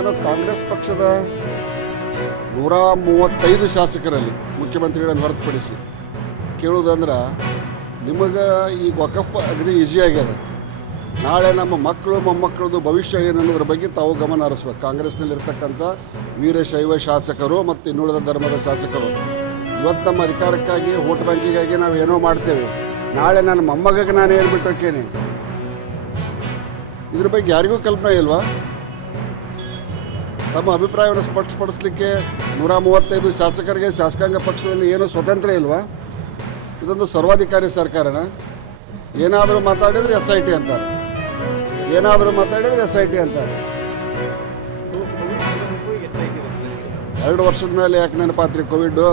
ನಾನು ಕಾಂಗ್ರೆಸ್ ಪಕ್ಷದ ನೂರ ಮೂವತ್ತೈದು ಶಾಸಕರಲ್ಲಿ ಮುಖ್ಯಮಂತ್ರಿಗಳನ್ನು ಹೊರತುಪಡಿಸಿ ಕೇಳುವುದಂದ್ರೆ ನಿಮಗೆ ಈ ವಕಫ್ ಅಗದಿ ಈಸಿ ಆಗ್ಯದ ನಾಳೆ ನಮ್ಮ ಮಕ್ಕಳು ಮೊಮ್ಮಕ್ಕಳದು ಭವಿಷ್ಯ ಏನು ಅನ್ನೋದ್ರ ಬಗ್ಗೆ ತಾವು ಗಮನ ಹರಿಸ್ಬೇಕು. ಕಾಂಗ್ರೆಸ್ನಲ್ಲಿರ್ತಕ್ಕಂಥ ವೀರಶೈವ ಶಾಸಕರು ಮತ್ತು ಇನ್ನುಳಿದ ಧರ್ಮದ ಶಾಸಕರು. ಇವತ್ತು ನಮ್ಮ ಅಧಿಕಾರಕ್ಕಾಗಿ, ವೋಟ್ ಬ್ಯಾಂಕಿಗಾಗಿ ನಾವು ಏನೋ ಮಾಡ್ತೇವೆ. ನಾಳೆ ನನ್ನ ಮೊಮ್ಮಗಗೆ ನಾನು ಏನು ಬಿಟ್ಟೋಕೇನೆ? ಇದ್ರ ಬಗ್ಗೆ ಯಾರಿಗೂ ಕಲ್ಪನೆ ಇಲ್ವಾ? ತಮ್ಮ ಅಭಿಪ್ರಾಯವನ್ನು ಸ್ಪಷ್ಟಪಡಿಸಲಿಕ್ಕೆ ನೂರ ಮೂವತ್ತೈದು ಶಾಸಕರಿಗೆ ಶಾಸಕಾಂಗ ಪಕ್ಷದಲ್ಲಿ ಏನು ಸ್ವತಂತ್ರ ಇಲ್ವಾ? ಇದೊಂದು ಸರ್ವಾಧಿಕಾರಿ ಸರ್ಕಾರನ? ಏನಾದರೂ ಮಾತಾಡಿದ್ರೆ ಎಸ್ ಐ ಟಿ ಅಂತಾರೆ. ಏನಾದರೂ ಮಾತಾಡಿದ್ರೆ ಎಸ್ ಐ ಟಿ ಅಂತಾರೆ. ಎರಡು ವರ್ಷದ ಮೇಲೆ ಯಾಕೆ ನೆನಪಾತ್ರಿ ಕೋವಿಡ್ಡು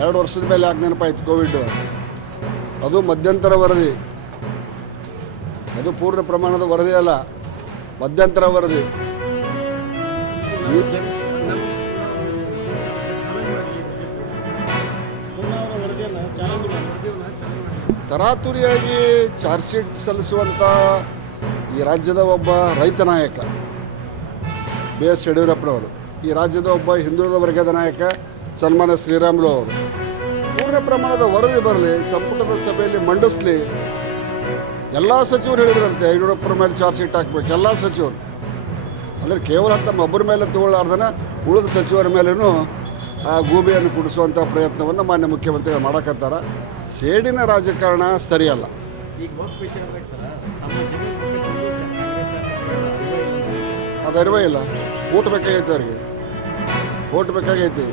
ಎರಡು ವರ್ಷದ ಮೇಲೆ ಯಾಕೆ ನೆನಪಾಯ್ತು ಕೋವಿಡ್ಡು ಅದು ಮಧ್ಯಂತರ ವರದಿ. ಅದು ಪೂರ್ಣ ಪ್ರಮಾಣದ ವರದಿ ಅಲ್ಲ. ಮಧ್ಯಂತರ ವರದಿ. ತರಾತುರಿಯಾಗಿ ಚಾರ್ಜ್ ಶೀಟ್ ಸಲ್ಲಿಸುವಂಥ ಈ ರಾಜ್ಯದ ಒಬ್ಬ ರೈತ ನಾಯಕ ಬಿ ಎಸ್ ಯಡಿಯೂರಪ್ಪನವರು, ಈ ರಾಜ್ಯದ ಒಬ್ಬ ಹಿಂದುಳಿದ ವರ್ಗದ ನಾಯಕ ಸನ್ಮಾನ್ಯ ಶ್ರೀರಾಮುಲು ಅವರು. ಪೂರ್ಣ ಪ್ರಮಾಣದ ವರದಿ ಬರಲಿ, ಸಂಪುಟದ ಸಭೆಯಲ್ಲಿ ಮಂಡಿಸ್ಲಿ. ಎಲ್ಲ ಸಚಿವರು ಹೇಳಿದ್ರಂತೆ ಯಡಿಯೂರಪ್ಪರ ಮೇಲೆ ಚಾರ್ಜ್ ಶೀಟ್ ಹಾಕ್ಬೇಕು ಎಲ್ಲ ಸಚಿವರು. ಅಂದರೆ ಕೇವಲ ತಮ್ಮ ಒಬ್ಬರ ಮೇಲೆ ತಗೊಳ್ಳಾರ್ದನ ಉಳಿದ ಸಚಿವರ ಮೇಲೂ ಆ ಗೂಬಿಯನ್ನು ಕುಡಿಸುವಂಥ ಪ್ರಯತ್ನವನ್ನು ಮಾನ್ಯ ಮುಖ್ಯಮಂತ್ರಿಗಳು ಮಾಡಕತ್ತಾರ. ಸೇಡಿನ ರಾಜಕಾರಣ ಸರಿಯಲ್ಲ. ಅದು ಅರಿವೇ ಇಲ್ಲ. ಓಟ್ ಬೇಕಾಗೈತೆ ಅವ್ರಿಗೆ. ಓಟ್ ಬೇಕಾಗೈತಿ.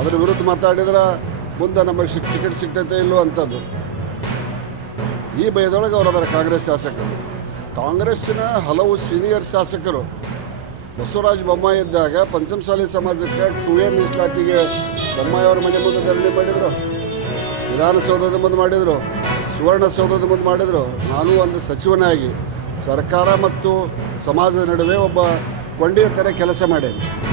ಅದ್ರ ವಿರುದ್ಧ ಮಾತಾಡಿದ್ರೆ ಮುಂದೆ ನಮಗೆ ಟಿಕೆಟ್ ಸಿಗ್ತೈತೆ ಇಲ್ಲೋ ಅಂಥದ್ದು ಈ ಭಯದೊಳಗೆ ಅವರು ಅದರ ಕಾಂಗ್ರೆಸ್ ಶಾಸಕರು. ಕಾಂಗ್ರೆಸ್ಸಿನ ಹಲವು ಸೀನಿಯರ್ ಶಾಸಕರು. ಬಸವರಾಜ ಬೊಮ್ಮಾಯಿ ಇದ್ದಾಗ ಪಂಚಮಸಾಲಿ ಸಮಾಜಕ್ಕೆ ಟು ಎ ಮೀಸಲಾತಿಗೆ ಬೊಮ್ಮಾಯಿ ಅವರ ಮನೆ ಮುಂದೆ ಧರಣಿ ಮಾಡಿದರು. ವಿಧಾನಸೌಧದ ಮುಂದೆ ಮಾಡಿದರು. ಸುವರ್ಣಸೌಧದ ಮುಂದೆ ಮಾಡಿದರು. ನಾನು ಒಂದು ಸಚಿವನಾಗಿ ಸರ್ಕಾರ ಮತ್ತು ಸಮಾಜದ ನಡುವೆ ಒಬ್ಬ ಕೊಂಡಿಯ ಥರ ಕೆಲಸ ಮಾಡೇನೆ